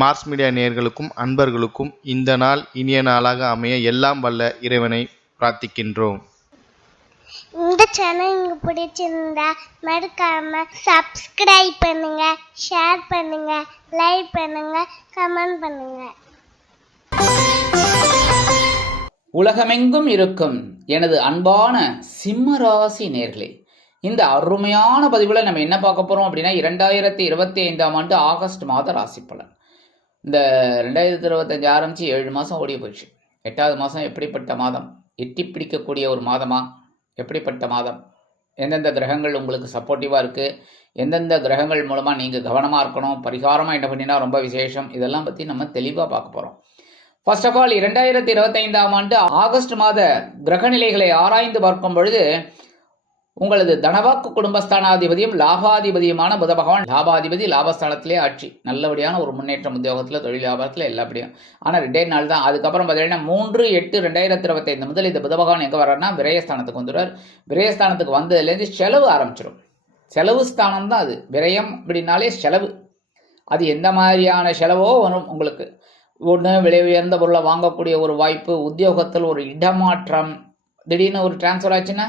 Mars media நேயர்களுக்கும் அன்பர்களுக்கும் இந்த நாள் இனிய நாளாக அமைய எல்லாம் வல்ல இறைவனை பிரார்த்திக்கின்றோம். இந்த சேனல் உங்களுக்கு பிடிச்சிருந்தா மறக்காம சப்ஸ்கிரைப் பண்ணுங்க ஷேர் பண்ணுங்க லைக் பண்ணுங்க கமெண்ட் பண்ணுங்க. உலகமெங்கும் இருக்கும் எனது அன்பான சிம்ம ராசி நேர்களே இந்த அருமையான பதிவில் நம்ம என்ன பார்க்க போகிறோம் அப்படின்னா இரண்டாயிரத்தி இருபத்தி ஐந்தாம் ஆண்டு ஆகஸ்ட் மாத ராசி பலன் இந்த ரெண்டாயிரத்தி இருபத்தஞ்சு ஆரம்பித்து ஏழு மாதம் ஓடி போயிடுச்சு எட்டாவது மாதம் எப்படிப்பட்ட மாதம்? எட்டி பிடிக்கக்கூடிய ஒரு மாதமா? எப்படிப்பட்ட மாதம்? எந்தெந்த கிரகங்கள் உங்களுக்கு சப்போர்ட்டிவாக இருக்குது எந்தெந்த கிரகங்கள் மூலமாக நீங்கள் கவனமாக இருக்கணும்? பரிகாரமாக என்ன பண்ணினா ரொம்ப விசேஷம்? இதெல்லாம் பற்றி நம்ம தெளிவாக பார்க்க போகிறோம் ஃபர்ஸ்ட் ஆஃப் ஆல் இரண்டாயிரத்தி இருபத்தைந்தாம் ஆண்டு ஆகஸ்ட் மாத கிரகநிலைகளை ஆராய்ந்து பார்க்கும் பொழுது உங்களது தனவாக்கு குடும்பஸ்தானாதிபதியும் லாபாதிபதியுமான புத பகவான். லாபாதிபதி லாபஸ்தானத்திலே ஆட்சி. நல்லபடியான ஒரு முன்னேற்றம் உத்தியோகத்தில் தொழில் வியாபாரத்தில் எல்லாப்படியும் ஆனால் ரெண்டே நாள் தான். அதுக்கப்புறம் பார்த்தீங்கன்னா மூன்று எட்டு ரெண்டாயிரத்தி இருபத்தைந்து முதல் இந்த புத பகவான் எங்கே வர்றாருன்னா விரயஸ்தானத்துக்கு வந்துடுவார். விரயஸ்தானத்துக்கு வந்ததுலேருந்து செலவு ஆரம்பிச்சிடும் செலவு ஸ்தானம் தான் அது. விரயம் அப்படின்னாலே செலவு. அது எந்த மாதிரியான செலவோ வரும் உங்களுக்கு. ஒன்று விலை உயர்ந்த பொருளை வாங்கக்கூடிய ஒரு வாய்ப்பு உத்தியோகத்தில் ஒரு இடமாற்றம். திடீர்னு ஒரு டிரான்ஸ்ஃபர் ஆச்சுன்னா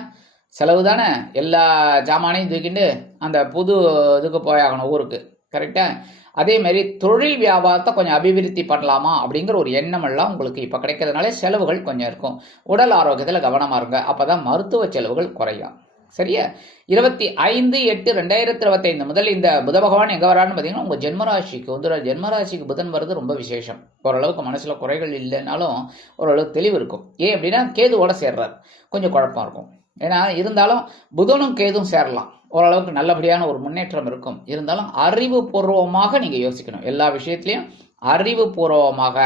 செலவு தானே எல்லா ஜாமானையும் தூக்கிட்டு அந்த புது இதுக்கு போயாகணும் ஊருக்கு. கரெக்டாக அதேமாரி தொழில் வியாபாரத்தை கொஞ்சம் அபிவிருத்தி பண்ணலாமா அப்படிங்கிற ஒரு எண்ணம் எல்லாம் உங்களுக்கு இப்போ கிடைக்கிறதுனால செலவுகள் கொஞ்சம் இருக்கும். உடல் ஆரோக்கியத்தில் கவனமாக இருங்க. அப்போ தான் மருத்துவ செலவுகள் குறையும். சரியா? இருபத்தி ஐந்து எட்டு ரெண்டாயிரத்தி இருபத்தைந்து முதல் இந்த புத பகவான் எங்கே வரான்னு பார்த்தீங்கன்னா உங்கள் ஜென்மராசிக்கு வந்து ஜென்மராசிக்கு புதன் வர்றது ரொம்ப விசேஷம். ஓரளவுக்கு மனசில் குறைகள் இல்லைனாலும் ஓரளவுக்கு தெளிவு இருக்கும். ஏன் அப்படின்னா கேதுவோட சேர்றார். கொஞ்சம் குழப்பம் இருக்கும். ஏன்னா இருந்தாலும் புதனும் கேதும் சேரலாம். ஓரளவுக்கு நல்லபடியான ஒரு முன்னேற்றம் இருக்கும். இருந்தாலும் அறிவுபூர்வமாக நீங்கள் யோசிக்கணும். எல்லா விஷயத்துலையும் அறிவுபூர்வமாக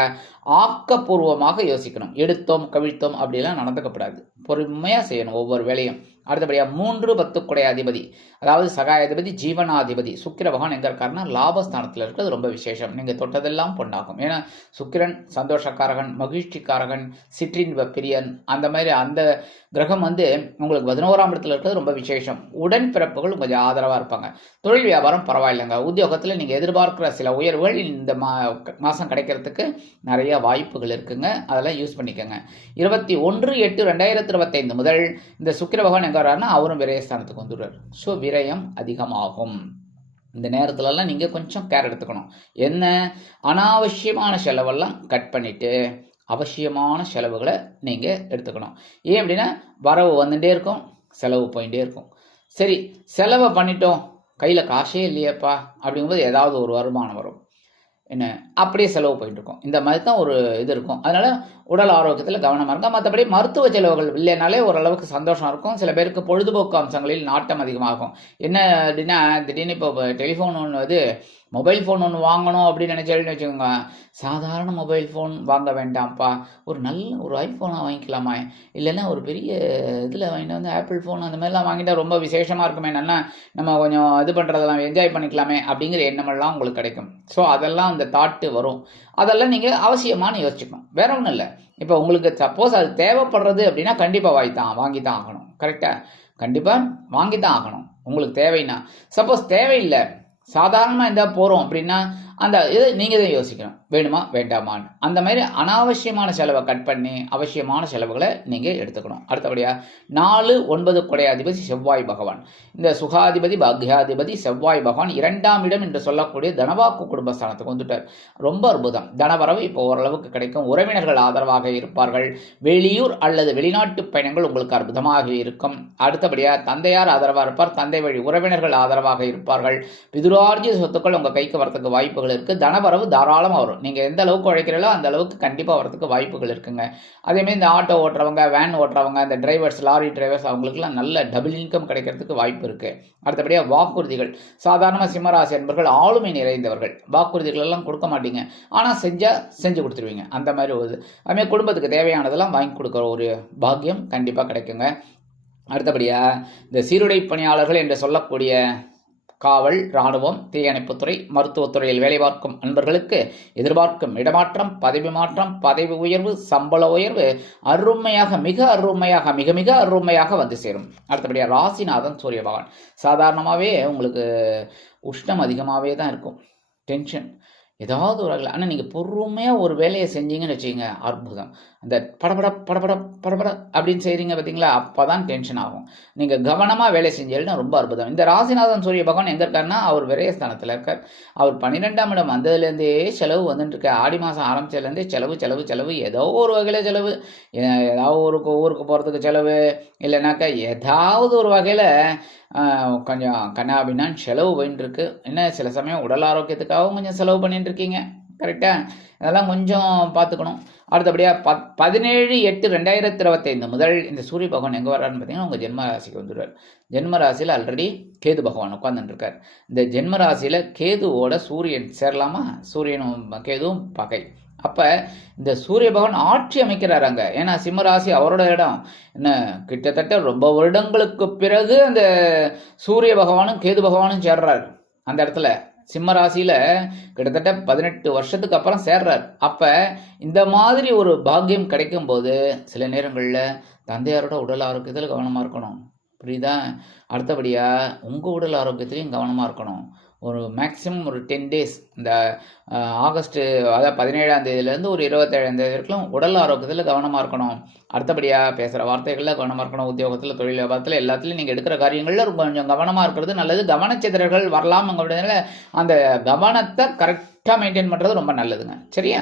ஆக்கப்பூர்வமாக யோசிக்கணும். எடுத்தோம் கவிழ்த்தோம் அப்படிலாம் நடந்துக்கப்படாது பொறுமையாக செய்யணும் ஒவ்வொரு வேலையும். அடுத்தபடியாக மூன்று பத்துக்குடைய அதிபதி. அதாவது சகாயாதிபதி ஜீவனாதிபதி. சுக்கிர பகவான் எங்கே இருக்காருன்னா லாபஸ்தானத்தில் இருக்கிறது ரொம்ப விசேஷம். நீங்கள் தொட்டதெல்லாம் பொண்ணாகும் ஏன்னா சுக்கிரன் சந்தோஷக்காரகன் மகிழ்ச்சிக்காரகன் சிற்றின் பிரியன் அந்த மாதிரி அந்த கிரகம் வந்து உங்களுக்கு பதினோராம் இடத்துல இருக்கிறது ரொம்ப விசேஷம். உடன் பிறப்புகள் கொஞ்சம் ஆதரவாக இருப்பாங்க. தொழில் வியாபாரம் பரவாயில்லைங்க. உத்தியோகத்தில் நீங்கள் எதிர்பார்க்குற சில உயர்வுகள் இந்த மா மாதம் கிடைக்கிறதுக்கு நிறைய வாய்ப்புகள் இருக்குங்க. அதெல்லாம் யூஸ் பண்ணிக்கோங்க. இருபத்தி ஒன்று எட்டு ரெண்டாயிரத்தி இருபத்தைந்து முதல் இந்த சுக்கிர பகவான் எங்கே வர்றாருன்னா அவரும் விரயஸ்தானத்துக்கு வந்துடுறார். ஸோ விரயம் அதிகமாகும். இந்த நேரத்துலலாம் நீங்கள் கொஞ்சம் கேர் எடுத்துக்கணும். என்ன? அனாவசியமான செலவெல்லாம் கட் பண்ணிவிட்டு அவசியமான செலவுகளை நீங்கள் எடுத்துக்கணும். ஏன் அப்படின்னா வரவு வந்துட்டே இருக்கும் செலவு போயிட்டே இருக்கும். சரி செலவை பண்ணிட்டோம். கையில் காசே இல்லையப்பா அப்படிங்கும்போது ஏதாவது ஒரு வருமானம் வரும். என்ன அப்படியே செலவு போயிட்டுருக்கும். இந்த மாதிரி தான் ஒரு இது இருக்கும். அதனால் உடல் ஆரோக்கியத்தில் கவனமாக இருக்கும் மற்றபடி மருத்துவ செலவுகள் இல்லைனாலே ஓரளவுக்கு சந்தோஷம் இருக்கும். சில பேருக்கு பொழுதுபோக்கு அம்சங்களில் நாட்டம் அதிகமாகும். என்ன அப்படின்னா திடீர்னு இப்போ டெலிஃபோன் ஒன்று வந்து மொபைல் ஃபோன் ஒன்று வாங்கணும் அப்படின்னு நினச்சாலுன்னு வச்சுக்கோங்க. சாதாரண மொபைல் ஃபோன் வாங்க வேண்டாம்ப்பா. ஒரு நல்ல ஒரு ஐஃபோனாக வாங்கிக்கலாமா. இல்லைன்னா ஒரு பெரிய இதில் வாங்கிட்டு வந்து ஆப்பிள் ஃபோன் அந்த மாதிரிலாம் வாங்கிட்டா ரொம்ப விசேஷமாக இருக்குமே. நல்லா நம்ம கொஞ்சம் இது பண்ணுறதெல்லாம் என்ஜாய் பண்ணிக்கலாமே அப்படிங்கிற எண்ணமெல்லாம் உங்களுக்கு கிடைக்கும். ஸோ அதெல்லாம் அந்த தாட்டு வரும். அதெல்லாம் நீங்கள் அவசியமானு யோசிச்சுக்கணும். வேற ஒன்றும் இல்லை. இப்போ உங்களுக்கு சப்போஸ் அது தேவைப்படுறது அப்படின்னா கண்டிப்பாக வாங்கி தான் வாங்கி தான் ஆகணும். கரெக்டாக கண்டிப்பாக வாங்கி தான் ஆகணும். உங்களுக்கு தேவைன்னா. சப்போஸ் தேவையில்லை. சாதாரணமாக இருந்தால் போகிறோம் அப்படின்னா அந்த இது நீங்கள் தான் யோசிக்கணும். வேணுமா? வேண்டாமான்னு. அந்த மாதிரி அனாவசியமான செலவை கட் பண்ணி அவசியமான செலவுகளை நீங்கள் எடுத்துக்கணும். அடுத்தபடியாக நாலு ஒன்பது கொடையாதிபதி செவ்வாய் பகவான். இந்த சுகாதிபதி பாக்யாதிபதி செவ்வாய் பகவான் இரண்டாம் இடம் என்று சொல்லக்கூடிய தனவாக்கு குடும்பஸ்தானத்துக்கு வந்துட்டார். ரொம்ப அற்புதம். தனவரவு இப்போ ஓரளவுக்கு கிடைக்கும். உறவினர்கள் ஆதரவாக இருப்பார்கள். வெளியூர் அல்லது வெளிநாட்டு பயணங்கள் உங்களுக்கு அற்புதமாக இருக்கும். அடுத்தபடியாக தந்தையார் ஆதரவாக இருப்பார். தந்தை வழி உறவினர்கள் ஆதரவாக இருப்பார்கள். பிதுரார்ஜித சொத்துக்கள் உங்கள் கைக்கு வரத்துக்கு வாய்ப்புகள் இருக்குது தனவரவு தாராளமாக வரும். நீங்கள் எந்த அளவுக்கு உழைக்கிறீங்களோ அந்த அளவுக்கு கண்டிப்பாக வரத்துக்கு வாய்ப்புகள் இருக்குங்க. அதேமாதிரி இந்த ஆட்டோ ஓட்டுறவங்க வேன் ஓட்டுறவங்க இந்த டிரைவர்ஸ் லாரி டிரைவர்ஸ் அவங்களுக்குலாம் நல்ல டபுள் இன்கம் கிடைக்கிறதுக்கு வாய்ப்பு இருக்குது அடுத்தபடியாக வாக்குறுதிகள். சாதாரணமாக சிம்மராசி என்பர்கள் ஆளுமை நிறைந்தவர்கள். வாக்குறுதிகள் எல்லாம் கொடுக்க மாட்டீங்க. ஆனால் செஞ்சால் செஞ்சு கொடுத்துருவீங்க. அந்த மாதிரி ஒரு அதுமாதிரி குடும்பத்துக்கு தேவையானதெல்லாம் வாங்கி கொடுக்குற ஒரு பாக்கியம் கண்டிப்பாக கிடைக்குங்க. அடுத்தபடியாக இந்த சீருடை பணியாளர்கள் என்று சொல்லக்கூடிய காவல் இராணுவம் தீயணைப்புத்துறை மருத்துவத்துறையில் வேலை பார்க்கும் அன்பர்களுக்கு எதிர்பார்க்கும் இடமாற்றம் பதவி மாற்றம் பதவி உயர்வு சம்பள உயர்வு அருமையாக மிக அருமையாக மிக மிக அருமையாக வந்து சேரும். அடுத்தபடியாக ராசிநாதன் சூரிய பகவான். சாதாரணமாகவே உங்களுக்கு உஷ்ணம் அதிகமாகவே தான் இருக்கும். டென்ஷன். ஏதாவது ஒரு வகையில் ஆனால் நீங்கள் பொறுமையாக ஒரு வேலையை செஞ்சீங்கன்னு வச்சுக்கோங்க அற்புதம். அந்த படபட படபட படபட அப்படின்னு செய்கிறீங்க பார்த்தீங்களா அப்போ தான் டென்ஷன் ஆகும். நீங்கள் கவனமாக வேலை செஞ்சீங்கன்னா ரொம்ப அற்புதம். இந்த ராசிநாதன் சூரிய பகவான் எங்கே இருக்காருன்னா அவர் விரயஸ்தானத்தில் இருக்கார். அவர் பன்னிரெண்டாம் இடம் வந்ததுலேருந்தே செலவு வந்துட்டுருக்கு ஆடி மாதம் ஆரம்பிச்சதுலேருந்தே செலவு செலவு செலவு ஏதோ ஒரு வகையில் செலவு. ஏதாவது ஊருக்கு ஊருக்கு போகிறதுக்கு செலவு இல்லைனாக்கா ஏதாவது ஒரு வகையில் கொஞ்சம் கண்ணாபின்னான் செலவு போயின்னு என்ன சில சமயம் உடல் ஆரோக்கியத்துக்காகவும் கொஞ்சம் செலவு பண்ணிட்டு இருக்கீங்க கரெக்டாக அதெல்லாம் கொஞ்சம் பார்த்துக்கணும் அடுத்தபடியாக பத் பதினேழு எட்டு ரெண்டாயிரத்தி இருபத்தைந்து முதல் இந்த சூரிய பகவான் எங்கே வர்றாருன்னு பார்த்தீங்கன்னா உங்கள் ஜென்ம ராசிக்கு வந்துடுவார். ஜென்ம ராசியில் ஆல்ரெடி கேது பகவான் உட்காந்துட்டுருக்கார் இந்த ஜென்ம ராசியில் கேதுவோட சூரியன் சேரலாமா? சூரியனும் கேதுவும் பகை. அப்போ இந்த சூரிய பகவான் ஆட்சி அமைக்கிறார் அங்கே. ஏன்னா சிம்மராசி அவரோட இடம். என்ன கிட்டத்தட்ட ரொம்ப வருடங்களுக்கு பிறகு அந்த சூரிய பகவானும் கேது பகவானும் சேர்றாரு. அந்த இடத்துல சிம்மராசியில் கிட்டத்தட்ட பதினெட்டு வருஷத்துக்கு அப்புறம் சேர்றார். அப்போ இந்த மாதிரி ஒரு பாக்கியம் கிடைக்கும் போது சில நேரங்களில் தந்தையாரோட உடல் ஆரோக்கியத்தில் கவனமாக இருக்கணும். புரியுதா? அடுத்தபடியாக உங்கள் உடல் ஆரோக்கியத்திலையும் கவனமாக இருக்கணும். ஒரு மேக்ஸிமம் ஒரு டென் டேஸ் இந்த ஆகஸ்ட்டு அதாவது பதினேழாம் தேதியிலேருந்து ஒரு இருபத்தேழாம் தேதி வரைக்கும் உடல் ஆரோக்கியத்தில் கவனமாக இருக்கணும். அடுத்தபடியாக பேசுகிற வார்த்தைகளில் கவனமாக இருக்கணும். உத்தியோகத்தில் தொழில் வியாபாரத்தில் எல்லாத்துலேயும் நீங்கள் எடுக்கிற காரியங்களில் ரொம்ப கொஞ்சம் கவனமாக இருக்கிறது நல்லது. கவனச்சிதறல்கள் வரலாம் அப்படின்றதுனால அந்த கவனத்தை கரெக்டாக மெயின்டைன் பண்ணுறது ரொம்ப நல்லதுங்க. சரியா?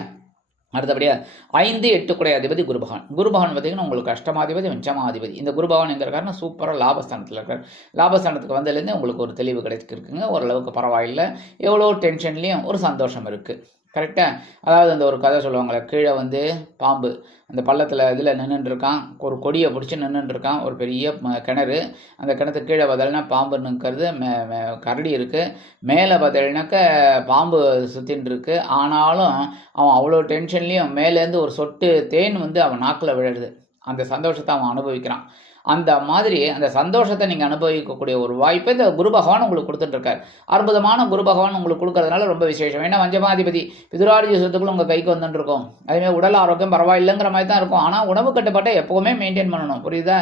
அடுத்தபடியாக ஐந்து எட்டு குடை அதிபதி குருபகவான். குருபகவான் பார்த்தீங்கன்னா உங்களுக்கு அஷ்டமாதிபதி பஞ்சமாதிபதி. இந்த குருபகவான் இருக்காருன்னா சூப்பராக லாபஸ்தானத்தில் இருக்கார். லாபஸ்தானத்துக்கு வந்ததுலேருந்து உங்களுக்கு ஒரு தெளிவு கிடைச்சிருக்குங்க. ஓரளவுக்கு பரவாயில்லை. எவ்வளோ டென்ஷன்லேயும் ஒரு சந்தோஷம் இருக்குது கரெக்டாக அதாவது அந்த ஒரு கதை சொல்லுவாங்களே கீழே வந்து பாம்பு. அந்த பள்ளத்தில் இதில் நின்றுட்டுருக்கான் ஒரு கொடியை பிடிச்சி நின்றுட்டுருக்கான் ஒரு பெரிய ம- கிணறு. அந்த கிணத்துக்கு கீழே பார்த்தீங்கன்னா பாம்பு நிற்கிறது மே கரடி இருக்குது மேலே பார்த்தீங்கன்னாக்க பாம்பு சுற்றின்னு இருக்கு ஆனாலும் அவன் அவ்வளோ டென்ஷன்லேயும் மேலேருந்து ஒரு சொட்டு தேன் வந்து அவன் நாக்கில் விழுது. அந்த சந்தோஷத்தை அவன் அனுபவிக்கிறான். அந்த மாதிரி அந்த சந்தோஷத்தை நீங்கள் அனுபவிக்கக்கூடிய ஒரு வாய்ப்பை இந்த குரு பகவான் உங்களுக்கு கொடுத்துட்ருக்கார் அற்புதமான குரு பகவான் உங்களுக்கு கொடுக்கறதுனால ரொம்ப விசேஷம். ஏன்னா வஞ்சமாதிபதி பிதுராடி சொத்துக்குள்ள உங்கள் கைக்கு வந்துட்டு இருக்கும் அதுமாதிரி உடல் ஆரோக்கியம் பரவாயில்லைங்கிற மாதிரி தான் இருக்கும். ஆனால் உணவு கட்டுப்பாட்டை எப்போவுமே மெயின்டைன் பண்ணணும். புரியுதா?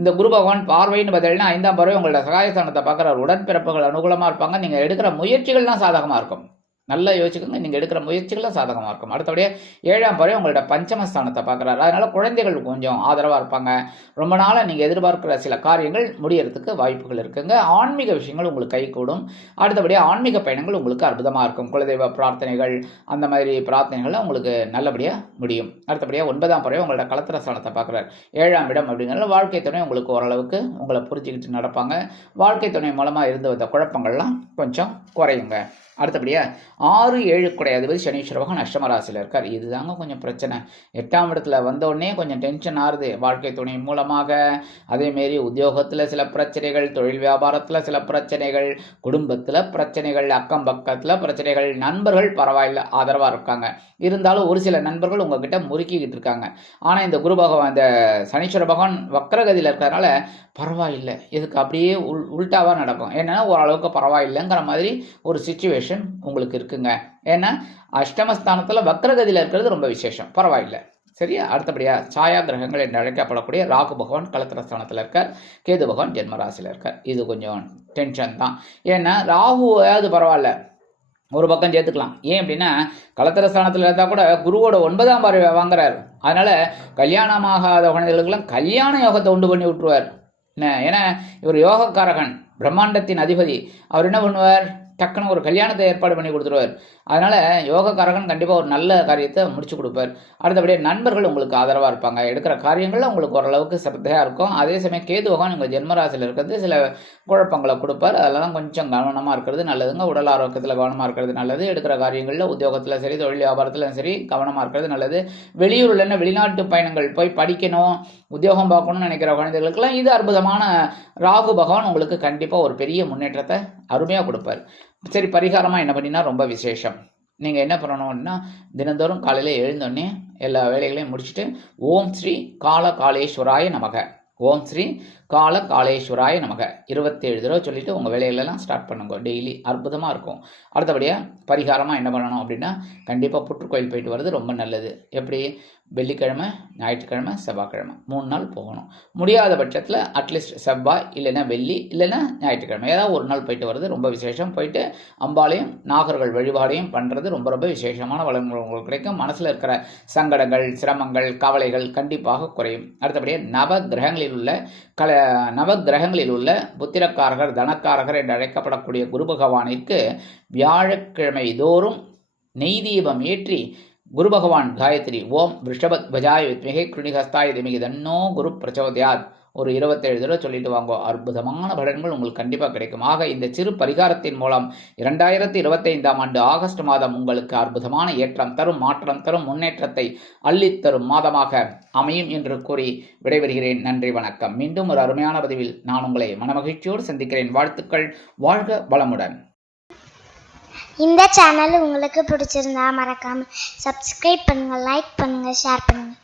இந்த குரு பகவான் பார்வைன்னு பார்த்தீங்கன்னா ஐந்தாம் பறவை உங்களோட சகாயஸ்தானத்தை பார்க்குற உடன்பிறப்புகள் அனுகூலமாக இருப்பாங்க. நீங்கள் எடுக்கிற முயற்சிகள்லாம் சாதகமாக இருக்கும். நல்லா யோசிச்சுக்கோங்க. நீங்கள் எடுக்கிற முயற்சிகளும் சாதகமாக இருக்கும். அடுத்தபடியாக ஏழாம் பறவை உங்களோட பஞ்சமஸ்தானத்தை பார்க்குறாரு. அதனால் குழந்தைகள் கொஞ்சம் ஆதரவாக இருப்பாங்க. ரொம்ப நாளாக நீங்கள் எதிர்பார்க்கிற சில காரியங்கள் முடியறதுக்கு வாய்ப்புகள் இருக்குங்க. ஆன்மீக விஷயங்கள் உங்களுக்கு கை கூடும். அடுத்தபடியாக ஆன்மீக பயணங்கள் உங்களுக்கு அற்புதமாக இருக்கும். குலதெய்வ பிரார்த்தனைகள் அந்த மாதிரி பிரார்த்தனைகள்லாம் உங்களுக்கு நல்லபடியாக முடியும். அடுத்தபடியாக ஒன்பதாம் பறவை உங்களோட கலத்திர ஸ்தானத்தை பார்க்குறாரு. ஏழாம் இடம் அப்படிங்கிறத வாழ்க்கை துணை உங்களுக்கு ஓரளவுக்கு உங்களை புரிஞ்சுக்கிட்டு நடப்பாங்க. வாழ்க்கை துணை மூலமாக இருந்து வந்த குழப்பங்கள்லாம் கொஞ்சம் குறையுங்க. அடுத்தபடியாக ஆறு ஏழு குடை அதிபதி சனீஸ்வர பகவான் அஷ்டம ராசியில் இருக்கார். இதுதாங்க கொஞ்சம் பிரச்சனை. எட்டாம் இடத்துல வந்தோடனே கொஞ்சம் டென்ஷன் ஆறுது. வாழ்க்கை துணை மூலமாக. அதேமாரி உத்தியோகத்தில் சில பிரச்சனைகள் தொழில் வியாபாரத்தில் சில பிரச்சனைகள் குடும்பத்தில் பிரச்சனைகள் அக்கம் பக்கத்தில் பிரச்சனைகள். நண்பர்கள் பரவாயில்ல ஆதரவாக இருக்காங்க. இருந்தாலும் ஒரு சில நண்பர்கள் உங்ககிட்ட முறுக்கிக்கிட்டு இருக்காங்க. ஆனால் இந்த குரு பகவான் இந்த சனீஸ்வர பகவான் வக்கரகதியில் இருக்கிறதுனால பரவாயில்லை. இதுக்கு அப்படியே உள் உல்ட்டாவாக நடக்கும். என்னென்னா ஓரளவுக்கு பரவாயில்லைங்கிற மாதிரி ஒரு சுச்சுவேஷன் உங்களுக்கு இருக்குது இருக்குங்க. ஏன்னா அஷ்டமஸ்தானத்தில் வக்ரகதியில் இருக்கிறது ரொம்ப விசேஷம். பரவாயில்லை. சரியா? அடுத்தபடியாக சாயா கிரகங்கள் என்று அழைக்கப்படக்கூடிய ராகு பகவான் கலத்திரஸ்தானத்தில் இருக்கார். கேது பகவான் ஜென்மராசியில் இருக்கார். இது கொஞ்சம் டென்ஷன் தான். ஏன்னா ராகுவாவது பரவாயில்ல. ஒரு பக்கம் சேர்த்துக்கலாம். ஏன் அப்படின்னா கலத்திரஸ்தானத்தில் இருந்தால் கூட குருவோட ஒன்பதாம் பார்வை வாங்குறாரு. அதனால் கல்யாணமாகாத குழந்தைகளுக்கெல்லாம் கல்யாண யோகத்தை உண்டு பண்ணி விட்டுருவார். என்ன? ஏன்னா இவர் யோகக்காரகன் பிரம்மாண்டத்தின் அதிபதி. அவர் என்ன பண்ணுவார்? டக்குன்னு ஒரு கல்யாணத்தை ஏற்பாடு பண்ணி கொடுத்துருவார். அதனால் யோகக்காரகன் கண்டிப்பாக ஒரு நல்ல காரியத்தை முடிச்சு கொடுப்பார். அடுத்தபடியே நண்பர்கள் உங்களுக்கு ஆதரவாக இருப்பாங்க. எடுக்கிற காரியங்களில் உங்களுக்கு ஓரளவுக்கு சிரத்தையாக இருக்கும். அதே சமயம் கேது பகவான் உங்கள் ஜென்மராசியில் இருக்கிறது சில குழப்பங்களை கொடுப்பார். அதெல்லாம் கொஞ்சம் கவனமாக இருக்கிறது நல்லதுங்க. உடல் ஆரோக்கியத்தில் கவனமாக இருக்கிறது நல்லது. எடுக்கிற காரியங்களில் உத்தியோகத்தில் சரி தொழில் வியாபாரத்திலும் சரி கவனமாக இருக்கிறது நல்லது. வெளியூரில் என்ன வெளிநாட்டு பயணங்கள் போய் படிக்கணும் உத்தியோகம் பார்க்கணும்னு நினைக்கிற குழந்தைகளுக்கெல்லாம் இது அற்புதமான ராகு பகவான் உங்களுக்கு கண்டிப்பாக ஒரு பெரிய முன்னேற்றத்தை அருமையாக கொடுப்பார். சரி பரிகாரமாக என்ன பண்ணினா ரொம்ப விசேஷம். நீங்கள் என்ன பண்ணணும்னா தினந்தோறும் காலையில் எழுந்தோடனே எல்லா வேலைகளையும் முடிச்சுட்டு ஓம் ஸ்ரீ கால காலேஸ்வராய நமக. ஓம் ஸ்ரீ கால காலேஸ்வராய நமக. இருபத்தேழு தடவை சொல்லிட்டு உங்கள் வேலைகளெல்லாம் ஸ்டார்ட் பண்ணுங்க. டெய்லி அற்புதமாக இருக்கும். அடுத்தபடியாக பரிகாரமாக என்ன பண்ணணும் அப்படின்னா கண்டிப்பாக புற்றுக்கோயில் போயிட்டு வர்றது ரொம்ப நல்லது. எப்படி? வெள்ளிக்கிழமை ஞாயிற்றுக்கிழமை செவ்வாய்க்கிழமை. மூணு நாள் போகணும். முடியாத பட்சத்தில் அட்லீஸ்ட் செவ்வாய் இல்லைன்னா வெள்ளி இல்லைன்னா ஞாயிற்றுக்கிழமை. ஏதாவது ஒரு நாள் போயிட்டு வர்றது ரொம்ப விசேஷம். போயிட்டு அம்பாலையும் நாகர்கள் வழிபாடையும் பண்ணுறது ரொம்ப ரொம்ப விசேஷமான வளங்கள் உங்களுக்கு கிடைக்கும். மனசில் இருக்கிற சங்கடங்கள் சிரமங்கள் கவலைகள் கண்டிப்பாக குறையும். அடுத்தபடியாக நவ கிரகங்களில் உள்ள கல நவ கிரகங்களில் உள்ள புத்திரக்காரகர் தனக்காரகர் என்று அழைக்கப்படக்கூடிய குரு பகவானிற்கு வியாழக்கிழமை தோறும் நெய் தீபம் ஏற்றி குரு பகவான் காயத்ரி ஓம் ரிஷபத் பஜாய வித்மிகை கிருணிகஸ்தாய திமிகி தன்னோ குரு பிரச்சோதயாத். ஒரு இருபத்தேழு தடவை சொல்லிட்டு வாங்கோ. அற்புதமான பலன்கள் உங்களுக்கு கண்டிப்பாக கிடைக்கும். ஆக இந்த சிறு பரிகாரத்தின் மூலம் இரண்டாயிரத்தி இருபத்தைந்தாம் ஆண்டு ஆகஸ்ட் மாதம் உங்களுக்கு அற்புதமான ஏற்றம் தரும் மாற்றம் தரும் முன்னேற்றத்தை அள்ளித்தரும் மாதமாக அமையும் என்று கூறி விடைபெறுகிறேன். நன்றி வணக்கம். மீண்டும் ஒரு அருமையான பதிவில் நான் உங்களை மனமகிழ்ச்சியோடு சந்திக்கிறேன். வாழ்த்துக்கள். வாழ்க வளமுடன். இந்த சேனல் உங்களுக்கு பிடிச்சிருந்தா மறக்காம சப்ஸ்கிரைப் பண்ணுங்க லைக் பண்ணுங்க ஷேர் பண்ணுங்க.